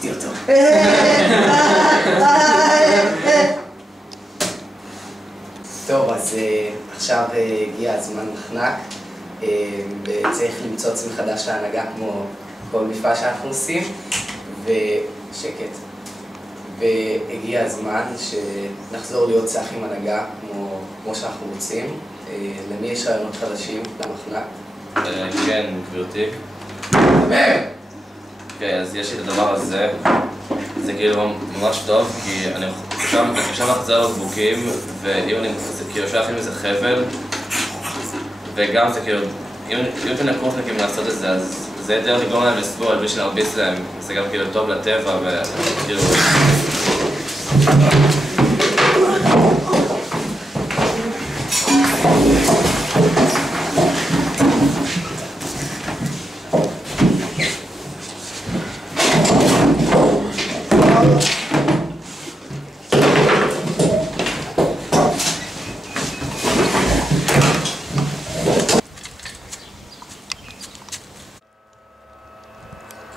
אהבתי אותו. טוב, אז עכשיו הגיע הזמן מחנק, וצריך למצוא עצמי חדש להנהגה כמו כל מפעל שאנחנו עושים, ושקט. והגיע הזמן שנחזור להיות צחים הנהגה כמו שאנחנו רוצים. למי יש רעיונות חדשים למחנק? כן, גברתי. דבר! אוקיי, אז יש לי את הדבר הזה. זה כאילו ממש טוב, כי אני חושב לחזר לבקבוקים, ואם אני כאילו אפשר להכין מזה חבל, וגם זה כאילו, אם נקרופניקים לעשות את זה, אז זה יותר לגרום להם לסבול בלי שנרביץ להם. זה גם כאילו טוב לטבע, וכאילו...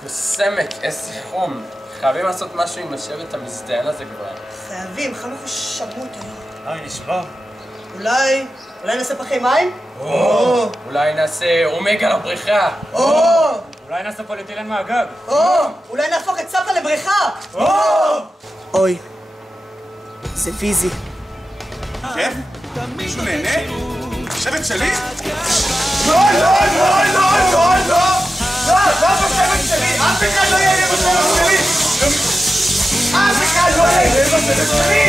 סמק, איזה חום. חייבים לעשות משהו עם השבט המזדיין הזה כבר. חייבים, חנוך שמות היום. נשבר. אולי נעשה פחי מים? אולי נעשה אומגה לבריכה. אולי נעשה פוליטילן מהגג. אולי נהפוך את סבתא לבריכה. אוי, זה פיזי. כיף? מישהו נהנה? שבט שלי? לא! לא בשבט שלי! אף אחד לא יהיה בשבט שלי! אף אחד לא יהיה בשבט שלי!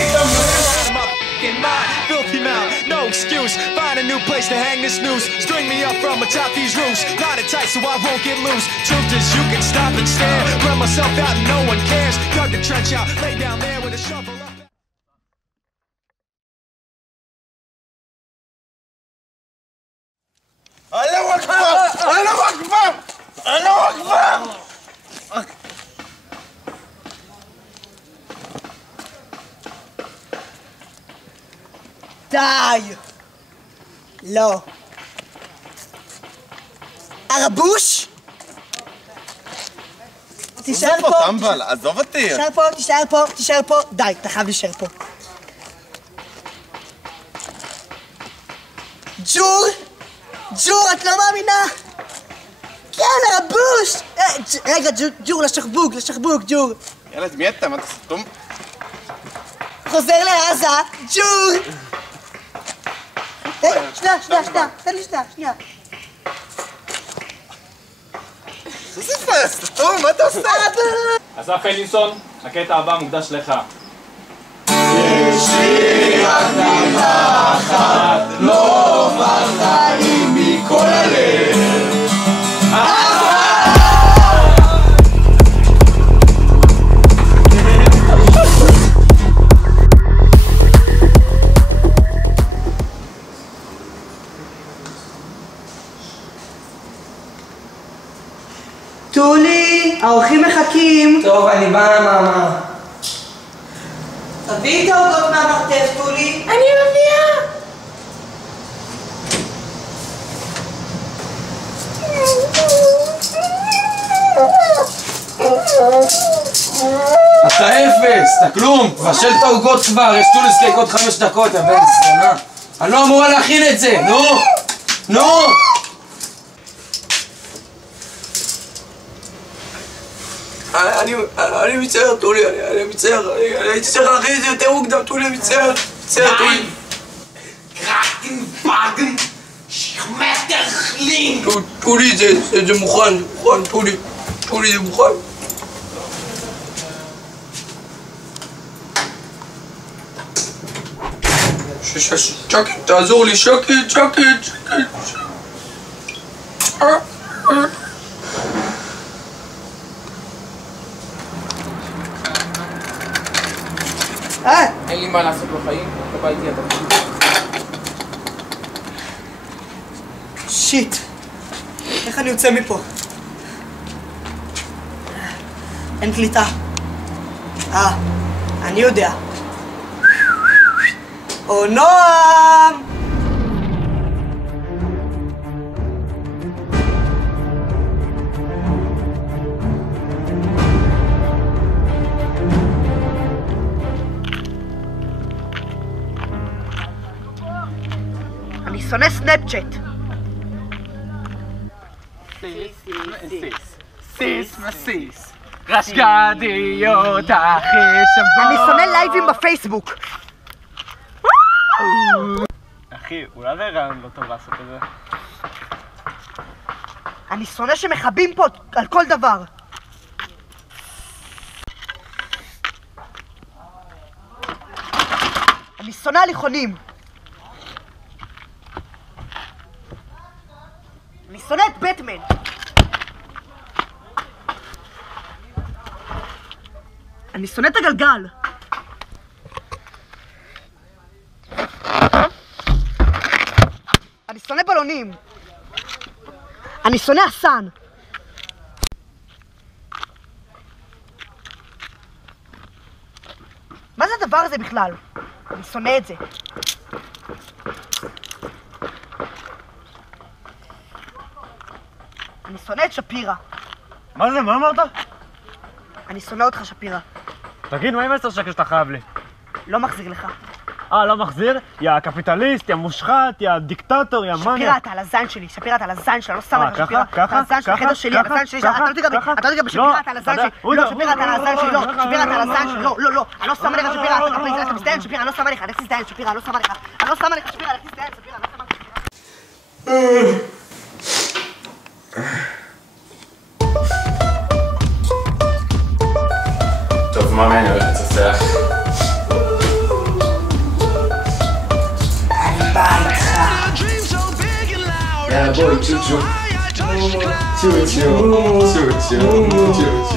In my filthy mouth, no excuse. Find a new place to hang this noose. String me up from atop these roofs. Knot it tight so I won't get loose. Truth is, you can stop and stare. Run myself out and no one cares. Dug the trench out, lay down there with a shovel up. אללהו אכבר! אללהו אכבר! אללהו אכבר! די! לא. הרבוש? תישאר פה. טמבל, עזוב אותי. תישאר פה. די, אתה חייב להישאר פה. ג'ור, את לא מאמינה? כן, הרבוש! רגע, ג'ור, לשחבוק, ג'ור. ילד, מי אתה? מה אתה סתום? חוזר לעזה, ג'ור! שנייה, תן לי שנייה. איזה פס, סתום, מה אתה עושה? אסף אלינסון, הקטע הבא מוקדש לך. יש לי רק מילה אחת, לא בחיים מכל הלב. טולי, האורחים מחכים. טוב, אני באה מאמה. תביאי את העוגות מהמרתף, טולי. אני מביאה! אתה אפס, אתה כלום, תבשל את העוגות כבר, יש טוליס קייק עוד 5 דקות, יא בן זונה. אני לא אמורה להכין את זה, נו! אני מצטער, טולי, אני מצטער, אני הייתי צריך להכין את זה יותר מוקדם, טולי, אני מצטער, טולי. קרקנבאגן, שכמטרחלין. טולי, זה מוכן, טולי, זה מוכן. שקט, תעזור לי, שקט. אין לי מה לעשות בחיים, אתה בא איתי אתה. שיט. איך אני יוצא מפה? אין קליטה. אני יודע. או נועם! שונא סנאפצ'אט. סיס מסיס. רשגדיות הכי שבוע. אני שונא לייבים בפייסבוק. אחי, אולי זה רעיון לא טוב לעשות את זה. אני שונא שמכבים פה על כל דבר. אני שונא הליכונים. אני שונא את בטמן. אני שונא את הגלגל. אני שונא בלונים. אני שונא אסן. מה זה הדבר הזה בכלל? אני שונא את זה. אני שונא את שפירא. מה זה? מה אמרת? אני שונא אותך, שפירא. תגיד, מה עם 10 שקל שאתה חייב לי? לא מחזיר לך. לא מחזיר? יא קפיטליסט, יא מושחת, יא דיקטטור, יא מניאק. שפירא, אתה על הזין שלי, שפירא, אתה על הזין שלי, אני לא שמה לך שפירא. ככה? אתה על הזין שלי, החדר שלי, על הזין שלי, אתה לא תיגע בשפירא, אתה על הזין שלי. לא, שפירא, אתה על הזין שלי, לא, שפירא, אתה על הזין שלי, לא, אני לא שמה לך שפירא, אתה מזדיין שפירא, אני לא שמה לך, לך תזדיין שפירא, אני לא שמה לך, אני לא שמה לך שפירא, לך תזדיין שפירא, אני לא שמה לך. טוב, מה אני הולך לצפח? יאללה בואי, צ'ו צ'ו. צ'ו צ'ו, צ'ו צ'ו, צ'ו צ'ו.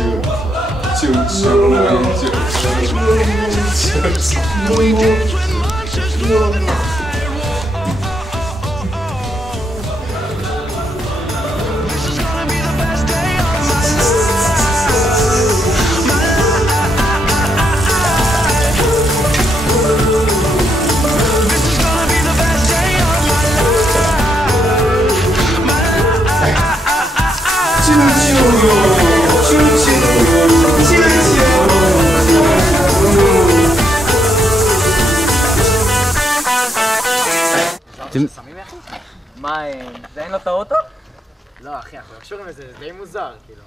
מה, זה אין לו את האוטו? לא אחי, אנחנו קשורים לזה, זה די מוזר, כאילו.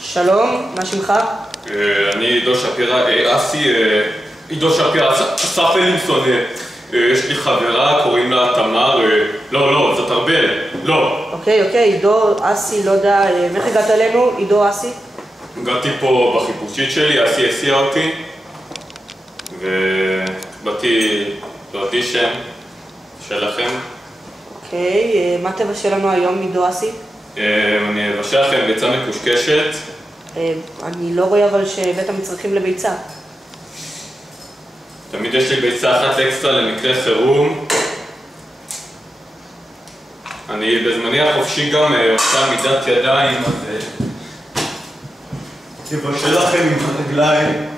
שלום, מה שמך? אני עידו שפירא, עידו שפירא, אסף אלינסון, יש לי חברה, קוראים לה תמר, לא, זאת ארבל, לא. אוקיי, עידו, אסי, לא יודע, איך הגעת אלינו? עידו, אסי? הגעתי פה בחיפושית שלי, אסי הסיע אותי, ובאתי לאודישן שלכם. אוקיי, מה תבשל לנו היום, עידו, אסי? אני אבשל לכם ביצה מקושקשת. אני לא רואה אבל שהבאת מצרכים לביצה. תמיד יש לי ביצה אחת אקסטרה למקרה חירום. אני בזמני החופשי גם עושה עמידת ידיים, אז אבשל לכם עם הרגליים.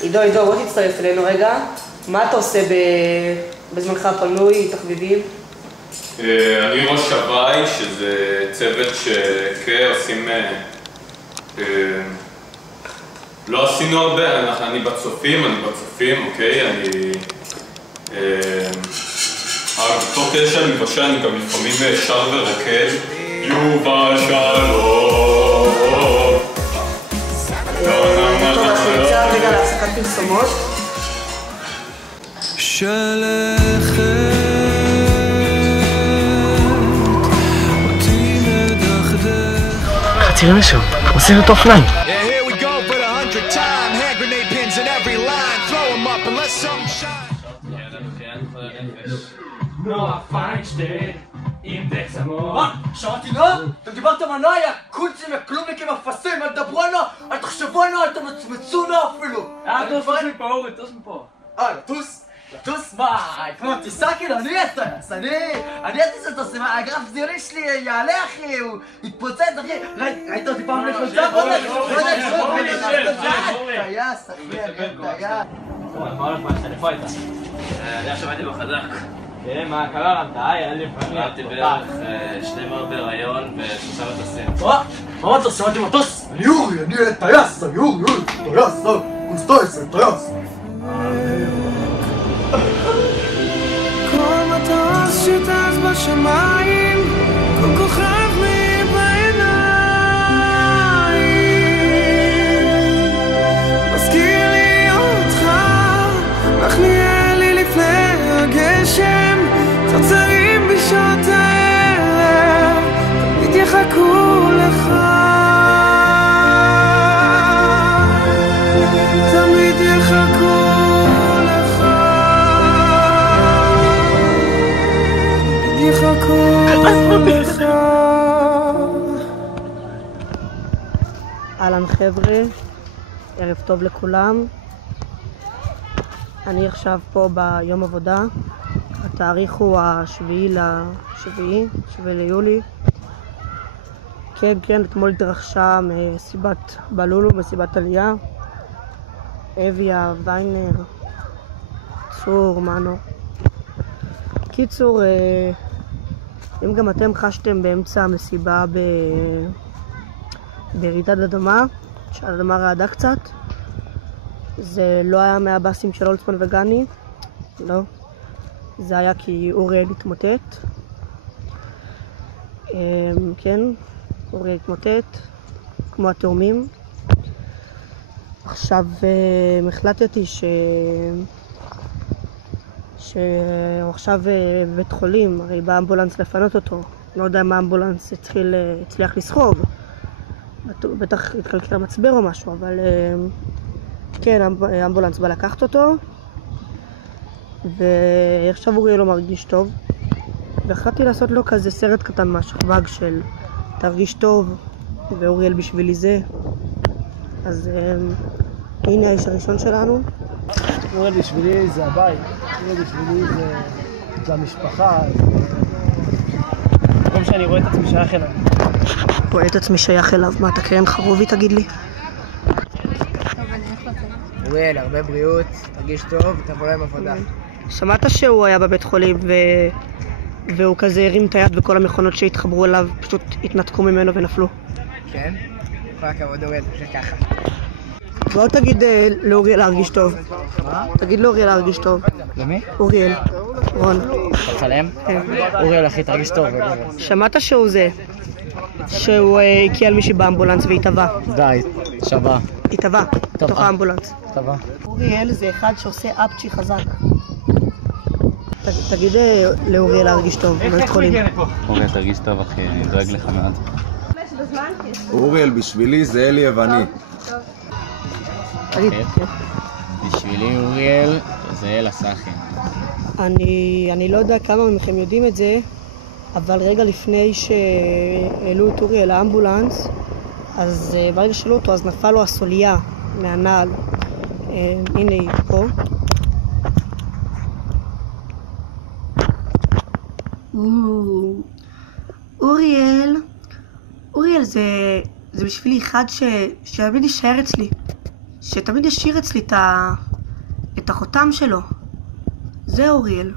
עידו, בוא תצטרף אלינו רגע. מה אתה עושה בזמנך הפנוי, תחביבים? אני ראש הוואי, שזה צוות שעושים... לא עשינו הרבה, אני בצופים, אוקיי? בתוך כדי שאני מבשל, אני גם לפעמים שר ורוקד. יובל שלום. טוב, אנחנו נמצא רגע להפסקת פרסומות. תראה משהו, עושים את האופניים. שמעתי נועה? אתם דיברתם על נועה, יא קונצים וכלומניקים אפסים, אל תדברו על נועה, אל תחשבו על נועה, אל תמצמצו נועה אפילו. טוס מפה, אורי, טוס מפה. לטוס? לטוס מה? כמו טיסה כאילו, אני אטוס, אני אטיס אותו, הגרף ציוני שלי יעלה אחי, הוא יתפוצץ אחי, ראית אותי פעם לחוצה פה? טייס אחי, אני טייס. מה הולך מה איפה היית? אני עכשיו הייתי בחדק. כן, מה קרה רמת? אין לי לפעמים. הייתי בערך 2 מאות בהיריון ו3 מטוסים. מה מטוס? שמעתי מטוס? אני אורי, אני טייס, אני אורי, טייס, טייס, טייס. כל מטוס שטס בשמיים, כל כוכב בעיניים, מזכיר לי אותך, מכניע לי לפני הגשם, צרצרים בשעות הערב, תמיד יחכו לך, תמיד יחכו לך, יחכו לך. אהלן חבר'ה, ערב טוב לכולם. אני עכשיו פה ביום עבודה, התאריך הוא ה7 ליולי. כן, אתמול התרחשה מסיבת בלולו, מסיבת עלייה. אביה, ויינר, צור, מנו. קיצור, אם גם אתם חשתם באמצע המסיבה ברעידת אדמה, שהאדמה רעדה קצת, זה לא היה מהבאסים של הולצמן וגני, לא. זה היה כי אוריאל התמוטט. כן, אוריאל התמוטט, כמו התאומים. עכשיו החלטתי שהוא עכשיו בבית חולים, הרי בא אמבולנס לפנות אותו. לא יודע מה האמבולנס הצליח לסחוב. בטח התקלקל המצבר או משהו, אבל כן, האמבולנס בא לקחת אותו. ועכשיו אוריאל לא מרגיש טוב. והחלטתי לעשות לו כזה סרט קטן מהשכב"ג של תרגיש טוב, ואוריאל בשבילי זה. אז הנה האיש הראשון שלנו. אוריאל בשבילי זה הבית, אוריאל בשבילי זה המשפחה. במקום שאני רואה את עצמי שייך אליו. רואה את עצמי שייך אליו. מה, אתה קרן חרובי תגיד לי? אוריאל, הרבה בריאות, תרגיש טוב, תבוא להם עבודה. שמעת שהוא היה בבית חולים והוא כזה הרים את היד וכל המכונות שהתחברו אליו פשוט התנתקו ממנו ונפלו? כן? כל הכבוד אוריאל, זה ככה. בוא תגיד לאוריאל להרגיש טוב. תגיד לאוריאל להרגיש טוב. למי? אוריאל. רון. אתה חלם? אוריאל אחי, תרגיש טוב. שמעת שהוא הקיע על מישהי באמבולנס והתאבא? די, שווה. התאבא, בתוך האמבולנס. טבע. אוריאל זה אחד שעושה אפצ'י חזק. תגיד לאוריאל להרגיש טוב, בבית חולים. אוריאל, תרגיש טוב אחי, אני דואג לך מאוד. אוריאל, בשבילי זה אלי יווני. תגיד. בשבילי אוריאל זה אל הסחי. אני לא יודע כמה מכם יודעים את זה, אבל רגע לפני שהעלו את אוריאל לאמבולנס, אז ברגע שהעלו אותו, אז נפל לו הסוליה מהנעל. הנה היא פה. אוריאל זה בשבילי אחד שתמיד יישאר אצלי, שתמיד ישאיר אצלי את החותם שלו. זה אוריאל,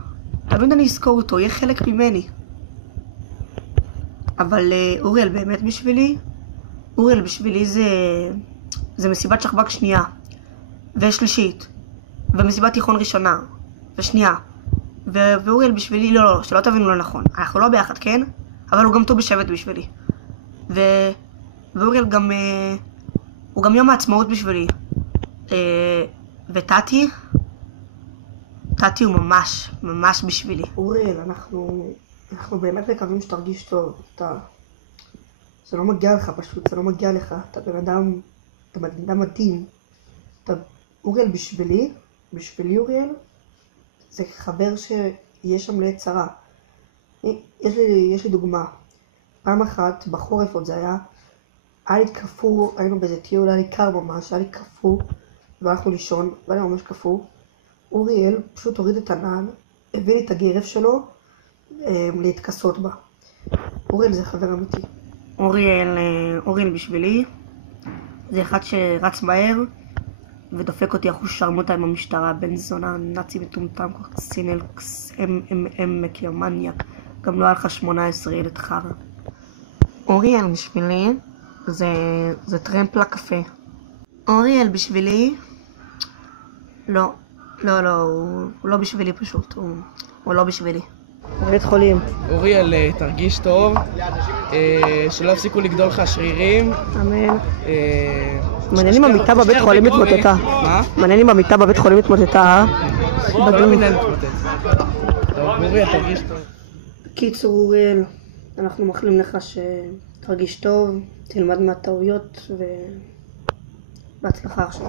תמיד אני אזכור אותו, יהיה חלק ממני. אבל אוריאל באמת בשבילי, אוריאל בשבילי זה מסיבת שכב"ג שנייה ושלישית, ומסיבת תיכון ראשונה ושנייה. ואוריאל בשבילי, לא, שלא תבינו לא נכון, אנחנו לא ביחד, כן? אבל הוא גם טוב בשבט בשבילי. ואוריאל גם, הוא גם יום העצמאות בשבילי. וטאטי הוא ממש בשבילי. אוריאל, אנחנו באמת מקווים שתרגיש טוב. זה לא מגיע לך פשוט, זה לא מגיע לך. אתה בן אדם מדהים. אוריאל בשבילי אוריאל, זה חבר שיש שם לעת צרה. יש לי דוגמה. פעם אחת, בחורף עוד זה היה לי קפוא, היינו באיזה טיול, היה לי קר ממש, היה לי קפוא, והלכנו לישון, והיה לי ממש קפוא, אוריאל פשוט הוריד את הנעל, הביא לי את הגרב שלו להתכסות בה. אוריאל זה חבר אמיתי. אוריאל בשבילי זה אחד שרץ מהר ודופק אותי אחוז שרמוטה עם המשטרה, בן זונה, נאצי מטומטם, סינלקס, מקיומניאק, גם לא היה לך 18 ילד חרא. אוריאל בשבילי זה טרמפ לקפה. אוריאל בשבילי לא, הוא לא בשבילי פשוט, הוא לא בשבילי. בית חולים. אוריאל, תרגיש טוב, שלא יפסיקו לגדול לך השרירים. אמן. מעניין אם המיטה בבית חולים מתמוטטה. מה? מעניין אם המיטה בבית חולים מתמוטטה, לא מינן מתמוטט. טוב, אוריאל, תרגיש טוב. קיצור, אוריאל, אנחנו מאחלים לך שתרגיש טוב, תלמד מהטעויות ובהצלחה עכשיו.